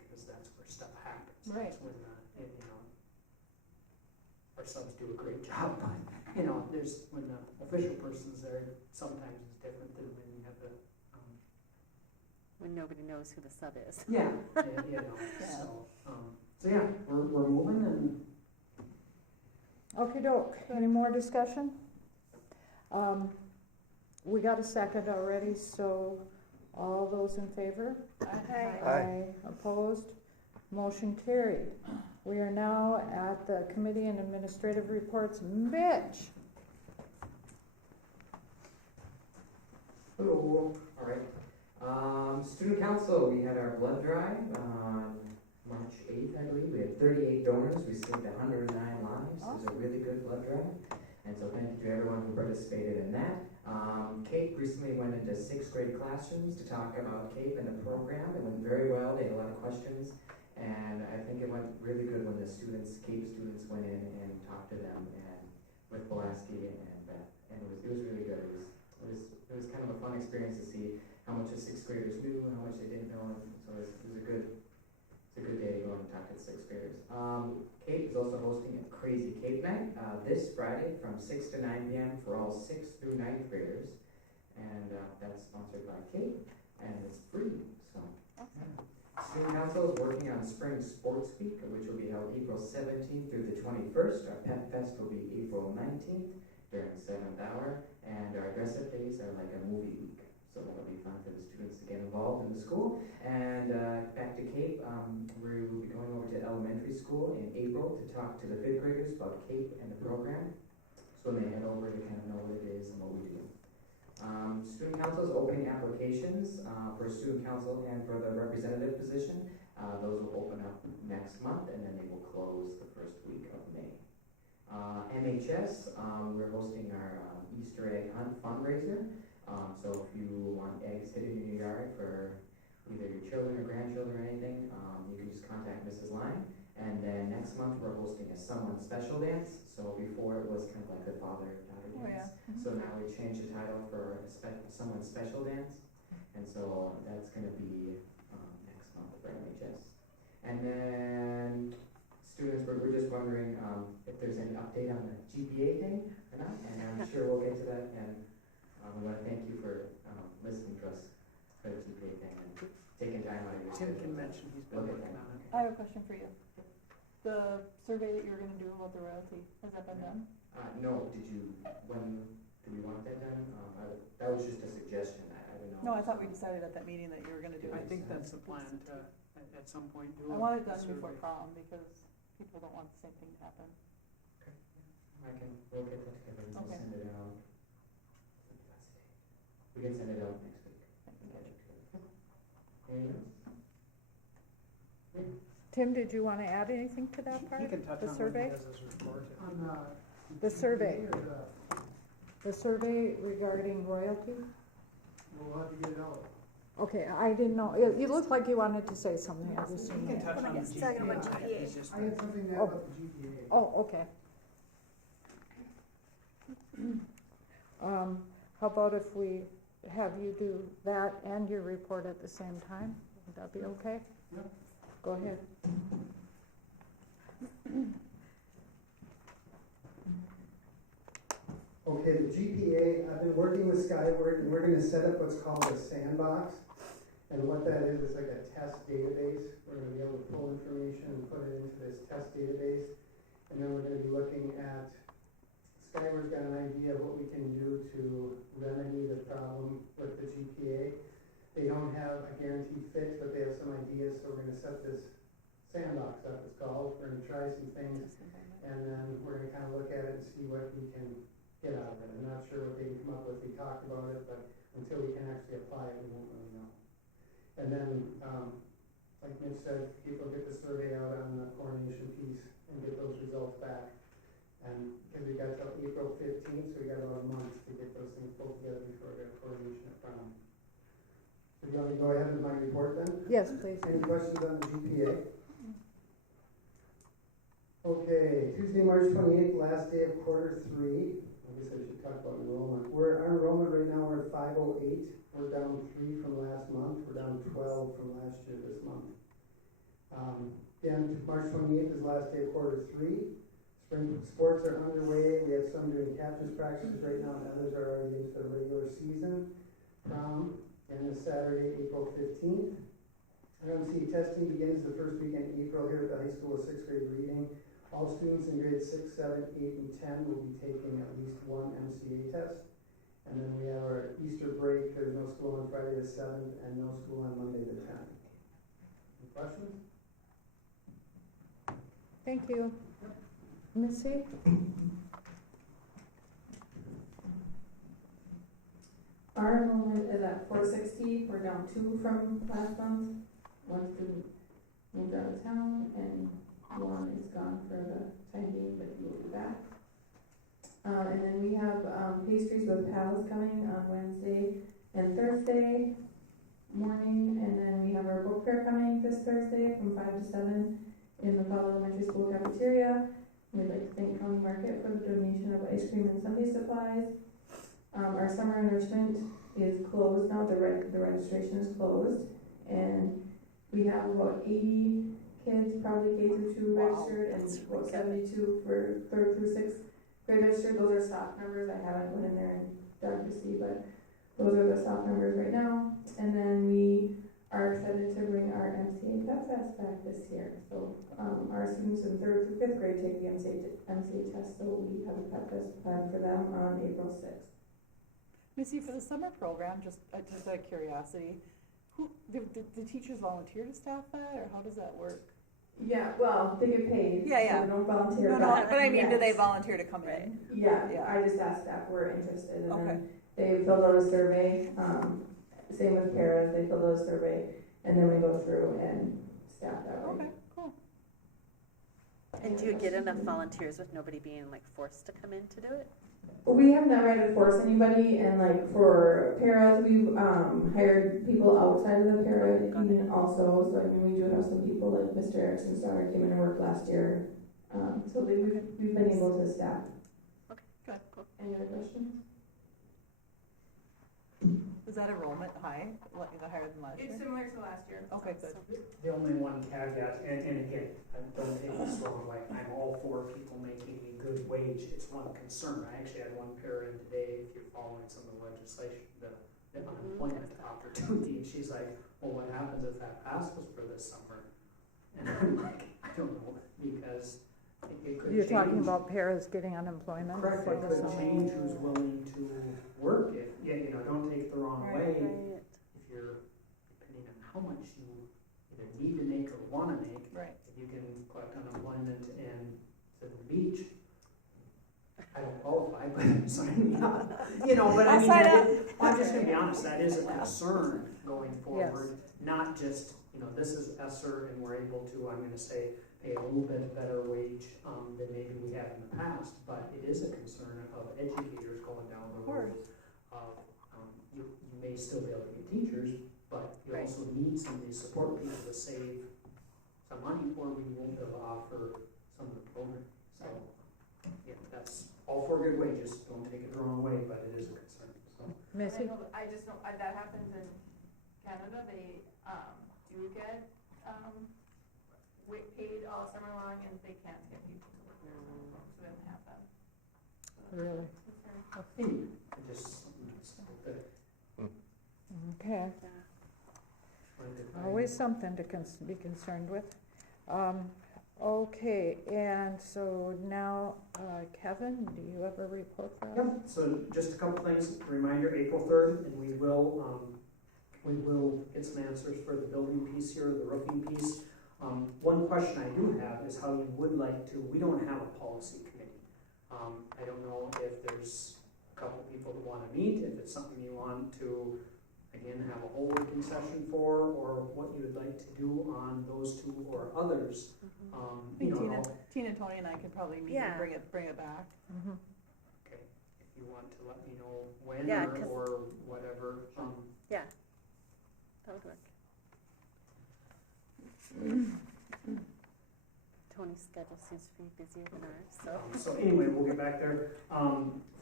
because that's where stuff happens. Right. That's when, our subs do a great job, but, there's, when the official person's there, sometimes it's different than when you have the, When nobody knows who the sub is. yeah, Yeah. so yeah, we're moving and. Okey doke, any more discussion? We got a second already, so all those in favor? Aye. Opposed? Motion carried. We are now at the committee and administrative reports. Mitch? Hello, all right. Student council, we had our blood drive on March 8th, I believe. We had 38 donors. We saved 109 lives. It was a really good blood drive. And so thank you to everyone who participated in that. CAPE recently went into 6th grade classrooms to talk about CAPE and the program. It went very well. They had a lot of questions. And I think it went really good when the students, CAPE students, went in and talked to them and with Pulaski and Beth. And it was really good. It was kind of a fun experience to see how much the 6th graders knew and how much they didn't know. And so it was a good day to go and talk to the 6th graders. CAPE is also hosting a Crazy CAPE Night this Friday from 6 to 9 p.m. for all 6th through 9th graders. And that's sponsored by CAPE, and it's free. So. Student Council is working on Spring Sports Week, which will be held April 17th through the 21st. Our Pet Fest will be April 19th during the 7th hour, and our dress-up days are like a movie week. So that'll be fun for the students to get involved in the school. And back to CAPE, we will be going over to elementary school in April to talk to the 5th graders about CAPE and the program. So when they head over to kind of know what it is and what we do. Student Council is opening applications for Student Council and for the representative position. Those will open up next month, and then they will close the first week of May. MHS, we're hosting our Easter egg hunt fundraiser. So if you want eggs hidden in your yard for either your children or grandchildren or anything, you can just contact Mrs. Line. And then next month we're hosting a someone special dance. So before it was kind of like the father-daughter dance. Oh, yeah. So now we changed the title for someone special dance. And so that's going to be next month for MHS. And then students, we're just wondering if there's any update on the GPA thing or not. And I'm sure we'll get to that. And we want to thank you for listening to us for the GPA thing and taking time out of your Tim schedule. can mention he's been working on it. I have a question for you. The survey that you were gonna do about the royalty, has that been done? No, when did we want that done? That was just a suggestion. I don't know. No, I thought we decided at that meeting that you were gonna do I it. think that's the plan to, at some point, do I a want it done survey. before prom because people don't want the same thing to happen. We'll get that together and Okay. send it out. We can send it out next week. Anything else? Tim, did you want to add anything to that part? He can touch The on survey? what he has as report. The survey. Or The survey regarding royalty? we'll have to get it out. Okay, I didn't know, you looked like you wanted to say something, I just He didn't can know. touch on the He's talking about GPA. GPA. It's just I had something to add Oh. about the GPA. Oh, okay. How about if we have you do that and your report at the same time? Would that be okay? Yep. Go ahead. Okay, the GPA, I've been working with Skyward, and we're gonna set up what's called a sandbox. And what that is, it's like a test database. We're gonna be able to pull information and put it into this test database. And then we're gonna be looking at, Skyward's got an idea of what we can do to remedy the problem with the GPA. They don't have a guaranteed fix, but they have some ideas, so we're gonna set this sandbox up, it's called. We're gonna try some things, and then we're gonna kind of look at it and see what we can get out of it. I'm not sure what they can come up with. We talked about it, but until we can actually apply it, we won't really know. And then, like Mitch said, people get the survey out on the coronation piece and get those results back. And because we got till April 15th, so we got about a month to get those things pulled together before we have coronation at prom. So you want me to go ahead with my report then? Yes, please. Any questions on the GPA? Okay, Tuesday, March 28th, last day of quarter 3. I guess I should talk about enrollment. Our enrollment right now, we're at 508. We're down 3 from last month. We're down 12 from last year this month. Again, March 28th is last day of quarter 3. Spring sports are underway. We have some doing captain's practices right now, and others are already into the regular season. Prom, and this Saturday, April 15th. RMC testing begins the first week in April here at the high school with 6th grade reading. All students in grades 6, 7, 8, and 10 will be taking at least one MCA test. And then we have our Easter break. There's no school on Friday the 7th and no school on Monday the 10th. Any questions? Thank you. Missy? Our enrollment is at 460. We're down 2 from last month. One student moved out of town, and one is gone for the time being, but he will be back. And then we have pastries with pals coming on Wednesday and Thursday morning, and then we have our book fair coming this Thursday from 5 to 7 in the Fall Elementary School cafeteria. We'd like to thank County Market for the donation of ice cream and Sunday supplies. Our summer enrichment is closed now. The registration is closed, and we have about 80 kids, probably K through 2 registered, and about 72 for 3rd through 6th grade registered. Those are stock numbers. I haven't went in there and dug to see, but those are the stock numbers right now. And then we are excited to bring our MCA Pep Fest back this year. So our students in 3rd through 5th grade take the MCA test, so we have a Pep Fest planned for them on April 6th. Missy, for the summer program, just out of curiosity, who do teachers volunteer to staff that, or how does that work? Yeah, well, they get paid. Yeah. So they don't volunteer. But I mean, do they yes. volunteer to come in? Yeah, Yeah. I just asked staff who were interested, and Okay. then they filled out a survey. Same with paras, they filled out a survey, and then we go through and staff that way. Okay, cool. And do you get enough volunteers with nobody being like forced to come in to do it? We have never had to force anybody, and like for paras, we've hired people outside of the para union also. So I mean, we do have some people like Mr. Erickson's daughter came in and worked last year. So we've been able to staff. Okay, good, cool. Any other questions? Is that enrollment high, higher than last year? It's similar to last year. Okay, good. The only one caveat, and again, don't take this the wrong way, I'm all for people making a good wage. It's one concern. I actually had one parent today, if you're following some of the legislation, the unemployment opportunity, and she's like, well, what happens if that passes for this summer? And I'm like, I don't know, because it could You're change. talking about paras getting unemployment? Correct, for it the could summer? change who's willing to work if, don't take it the wrong way. Right. If you're, depending on how much you either need to make or wanna make, Right. if you can collect unemployment and sit on the beach, I don't qualify, but sign me up. But I I'll mean, sign that up. I'm just gonna be honest, that is a concern going forward. Not just, this is ESSER and we're able to, I'm gonna say, pay a little bit better wage than maybe we have in the past, but it is a concern of educators going down the road of, you may still be able to get teachers, but you Right. also need somebody to support people to save some money, or we won't be able to offer some of the programs. So, that's all for good wages, don't take it the wrong way, but it is a concern, so. Missy? I just know, that happens in Canada, they, do get, paid all summer long, and they can't get people to work there, so then they have that. Really? It's very I just, Okay. Yeah. Always something to be concerned with. Okay, and so now, Kevin, do you have a report for us? Yep, so just a couple things, reminder, April 3rd, and we will get some answers for the building piece here, the roofing piece. One question I do have is how you would like to, we don't have a policy committee. I don't know if there's a couple people that wanna meet, if it's something you want to, again, have a whole working session for, or what you would like to do on those two or others. Mhm. I You think know, Tina, Tony and I could probably meet Yeah. and bring it back. okay, if you want to let me know when Yeah, 'cause- or whatever, Yeah, that would work. Tony's schedule seems to be busier than ours, so. So anyway, we'll get back there.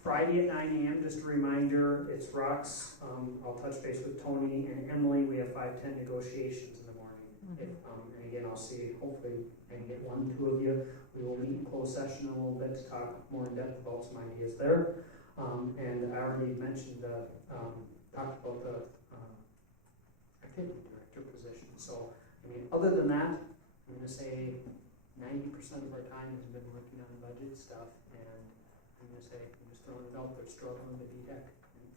Friday at 9 a.m., just a reminder, it's Rocks. I'll touch base with Tony and Emily. We have 5:10 negotiations in the morning. And again, I'll see, hopefully I can get 1, 2 of you. We will meet in closed session in a little bit to talk more in depth about some ideas there. And I already mentioned, talked about the activity director position. So, I mean, other than that, I'm going to say 90% of our time has been working on budget stuff, and I'm gonna say, I'm just throwing it out there, struggling to DDEC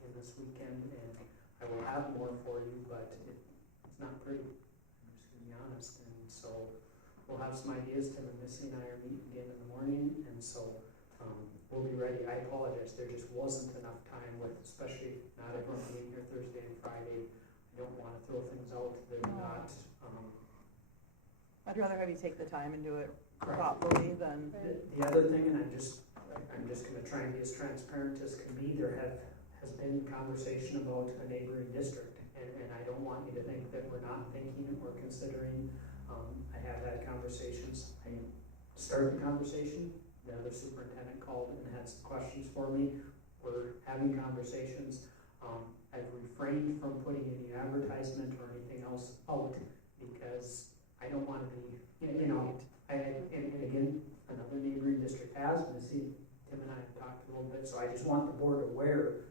in this weekend, and I will have more for you, but it's not pretty. I'm just gonna be honest, and so we'll have some ideas. Tim and Missy and I are meeting again in the morning, and so we'll be ready. I apologize, there just wasn't enough time with, especially not everyone being here Thursday and Friday. I don't wanna throw things out that are not, I'd rather have you take the time and do it correct. properly than. The other thing, and I'm just gonna try and be as transparent as can be, there has been conversation about a neighboring district, and I don't want you to think that we're not thinking it, we're considering. I have had conversations, I started the conversation, the other superintendent called and had some questions for me. We're having conversations. I've refrained from putting any advertisement or anything else out, because I don't wanna be, you know, and again, another neighboring district has, Missy, Tim and I have talked a little bit, so I just want the board aware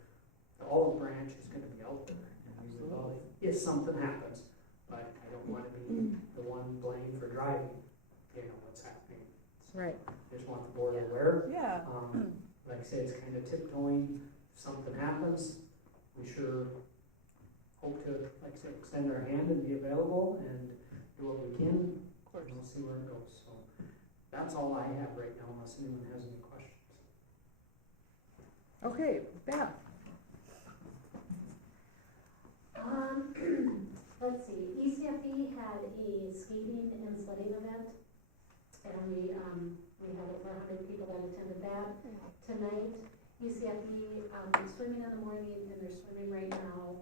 the olive branch is gonna be out there. And we would love if something happens, but I don't wanna be the one blamed for driving, you know, what's happening. So Right. I just want the board aware. Yeah. Like I say, it's kind of tiptoeing. If something happens, we sure hope to, like I say, extend our hand and be available and do what we can. Of course. And we'll see where it goes. So that's all I have right now, unless anyone has any questions. Okay, Beth. Let's see, ECFE had a skating and sledding event, and we had over 100 people that attended that. Tonight, ECFE, swimming in the morning, and they're swimming right now,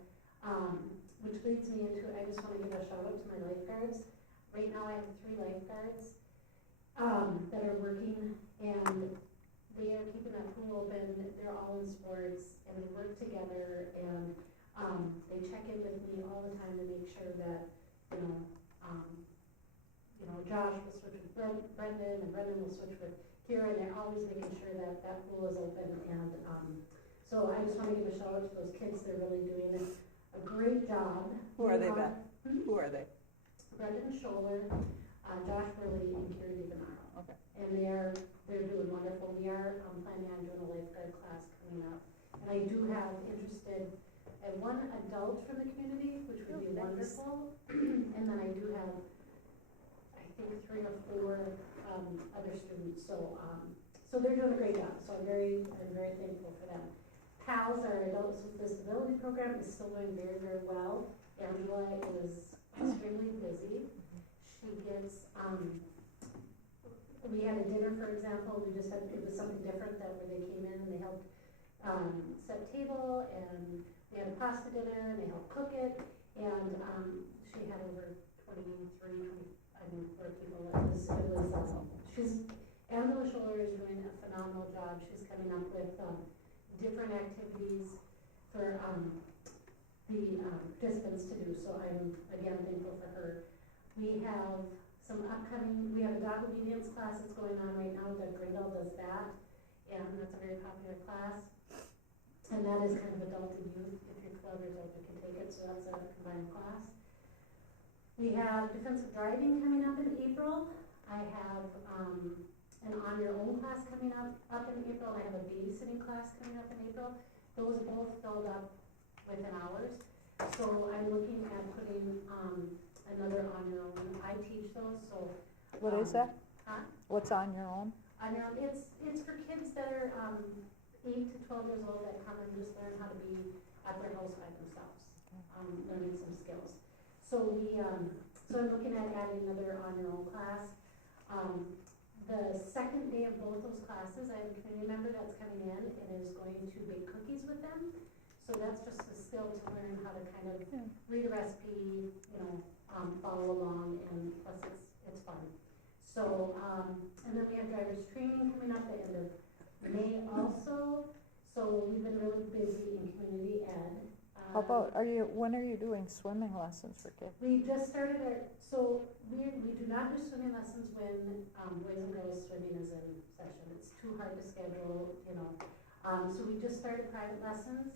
which leads me into, I just want to give a shout out to my lifeguards. Right now, I have 3 lifeguards that are working, and they are keeping that pool open. They're all in sports, and we work together, and they check in with me all the time to make sure that, Josh will switch with Brendan, and Brendan will switch with Kira, and they're always making sure that that pool is open. And so I just want to give a shout out to those kids. They're really doing a great job. Who are they, Beth? Who are they? Brendan Scholler, Josh Burley, and Kira DiBernardo. Okay. And they're doing wonderful. We are planning on doing a lifeguard class coming up. And I do have interested one adult from the community, which would be wonderful. And then I do have, I think, 3 or 4 other students. So they're doing a great job. So I'm very thankful for them. PALS, our Adults with Disability program, is still doing very, very well. Angela is extremely busy. She gets, we had a dinner, for example. It was something different that where they came in and they helped set table, and we had a pasta dinner, and they helped cook it, and she had over 4 people. Angela Scholler is doing a phenomenal job. She's coming up with different activities for the participants to do, so I'm again thankful for her. We have we have a dog obedience class that's going on right now. Doug Grindle does that, and that's a very popular class. And that is kind of adult and youth. If you're 12 years old, you can take it, so that's a combined class. We have defensive driving coming up in April. I have an on your own class coming up in April. I have a babysitting class coming up in April. Those both filled up within hours. So I'm looking at putting another on your own. I teach those, so. What is that? Huh? What's on your own? on your own. It's for kids that are 8 to 12 years old that come and just learn how to be at their house by themselves, learning some skills. So so I'm looking at adding another on your own class. The second day of both those classes, I have a community member that's coming in and is going to bake cookies with them. So that's just a skill to learn how to kind of read a recipe, follow along, and plus it's fun. So, and then we have driver's training coming up at the end of May also. So we've been really busy in community ed. How about, when are you doing swimming lessons for kids? We just started we do not do swimming lessons when boys and girls swimming is in session. It's too hard to schedule, so we just started private lessons,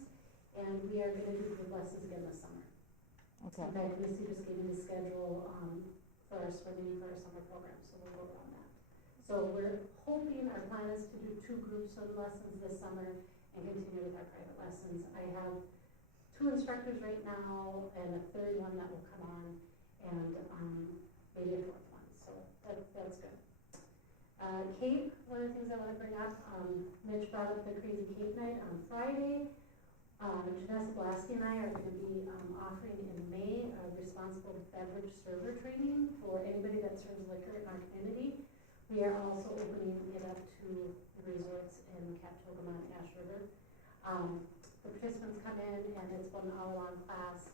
and we are going to do group lessons again this summer. Okay. In fact, Missy just gave me the schedule for our swimming for our summer program, so we'll go on that. So we're hoping, our plan is to do 2 group swim lessons this summer and continue with our private lessons. I have 2 instructors right now and a 3rd one that will come on, and maybe a 4th one, so that's good. Cape, one of the things I want to bring up, Mitch brought up the Crazy Cape Night on Friday. Janessa Blasky and I are going to be offering in May a responsible beverage server training for anybody that serves liquor in our community. We are also opening it up to the resorts in Capitola and Ash River. The participants come in and it's 1 hour-long class.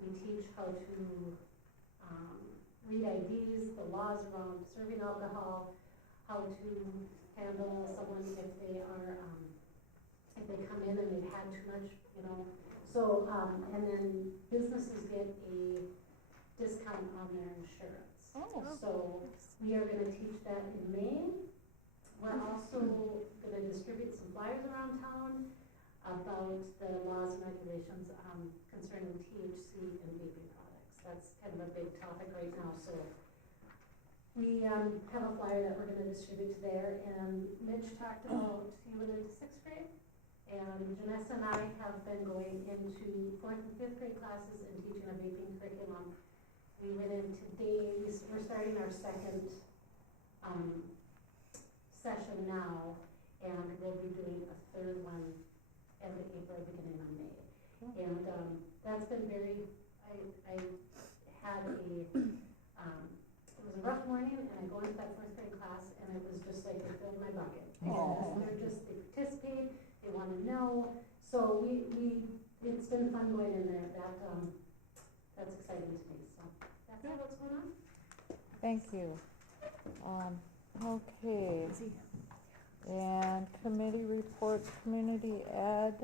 We teach how to read IDs, the laws around serving alcohol, how to handle someone if they are if they come in and they've had too much, So, and then businesses get a discount on their insurance. Oh. So we are going to teach that in May. We're also going to distribute some flyers around town about the laws and regulations concerning THC and vaping products. That's kind of a big topic right now. So we have a flyer that we're going to distribute there. And Mitch talked about, he went into 6th grade. And Janessa and I have been going into 4th and 5th grade classes and teaching a vaping curriculum. We went in today, we're starting our 2nd session now, and we'll be doing a 3rd one end of April, beginning of May. And that's been I had it was a rough morning, and I go into that 4th grade class, and it was just like it filled my bucket. Because they participate, they want to know. So it's been fun going in there. That's exciting to me. So that's what's going on. Thank you. Okay. And committee reports, community ed.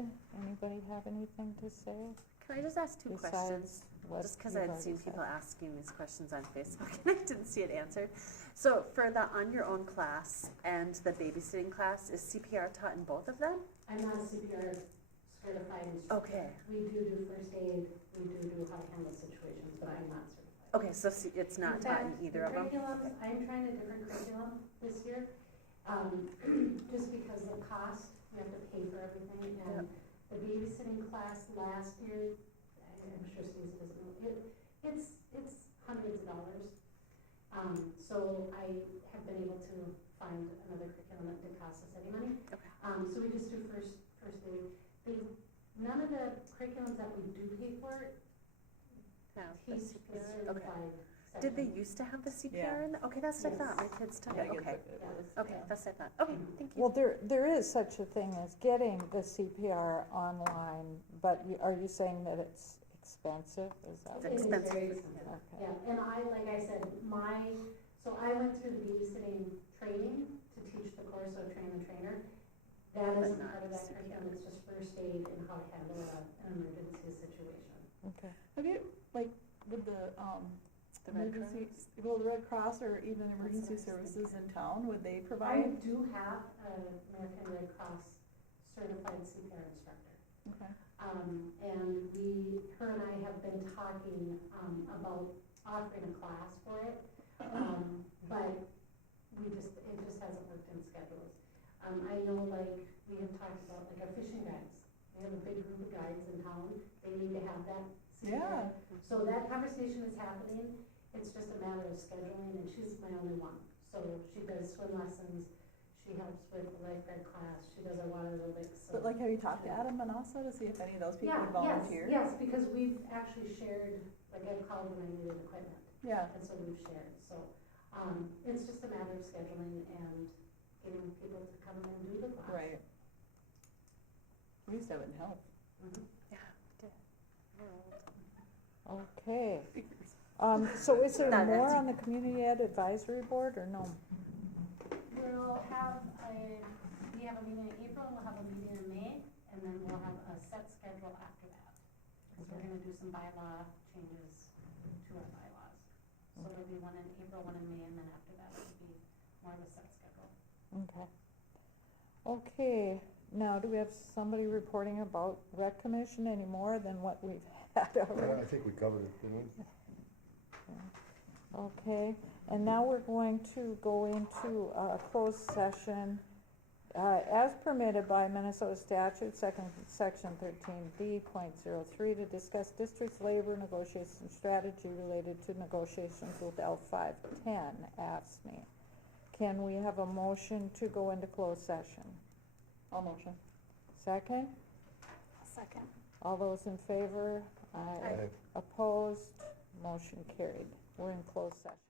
Anybody have anything to say? Can I just ask 2 questions? Just because I had seen people asking these questions on Facebook and I didn't see it answered. So for the on your own class and the babysitting class, is CPR taught in both of them? I'm not a CPR certified instructor. Okay. We do first aid, we do how to handle situations, but I'm not certified. Okay, so it's not taught in either of them? Curriculums, I'm trying a different curriculum this year, just because of cost, we have to pay for everything, and the babysitting class last year, I'm sure Susan doesn't know, it's hundreds of dollars. So I have been able to find another curriculum that didn't cost us any money. Okay. So we just do first aid. None of the curriculums that we do pay for teach the certified section. Did they used to have the CPR in? Okay, that's what I thought. My kids took it. Okay. Okay, that's what I thought. Okay, thank you. Well, there is such a thing as getting the CPR online, but are you saying that it's expensive? Is that It is expensive. very expensive. Okay. Yeah, and like I said, so I went through the babysitting training to teach the course of train the trainer. That But isn't not part of that CPR. curriculum, it's just first aid and how to handle an emergency situation. Okay. Have you, with the Red emergency, the Red Cross or even emergency That's what I was services in town, would they I provide? do have an American Red Cross certified CPR instructor. Okay. And her and I have been talking about offering a class for it, but it just hasn't worked in schedules. I know we have talked about our fishing guides. We have a big group of guides in town. They need to have that CPR. Yeah. So that conversation is happening. It's just a matter of scheduling, and she's my only one. So she does swim lessons. she helps with the lifeguard class, she does our water aerobics, so. But like, have you talked to Adam Manassa to see if any of those people Yeah, would volunteer? Yes, because we've actually shared, like I've called when I needed equipment, Yeah, and so we've shared, so, it's just a matter of scheduling and getting people to come and do the class. right. We used to have it in health. Mhm. Okay. So is there No, more that's- on the community ed advisory board or no? We'll have we have a meeting in April, we'll have a meeting in May, and then we'll have a set schedule after that. So we're gonna do some bylaw changes to our bylaws. So there'll be one in April, one in May, and then after that it'll be more of a set schedule. Okay. Okay, now do we have somebody reporting about rec commission any more than what we've had I already? think we covered it, didn't we? Okay, and now we're going to go into a closed session as permitted by Minnesota statute, section 13B.03, to discuss district's labor negotiation strategy related to negotiations with L510 AFSCME. Can we have a motion to go into closed session? All motion. Second? Second. All those in favor? Aye. Opposed? Motion carried. We're in closed session.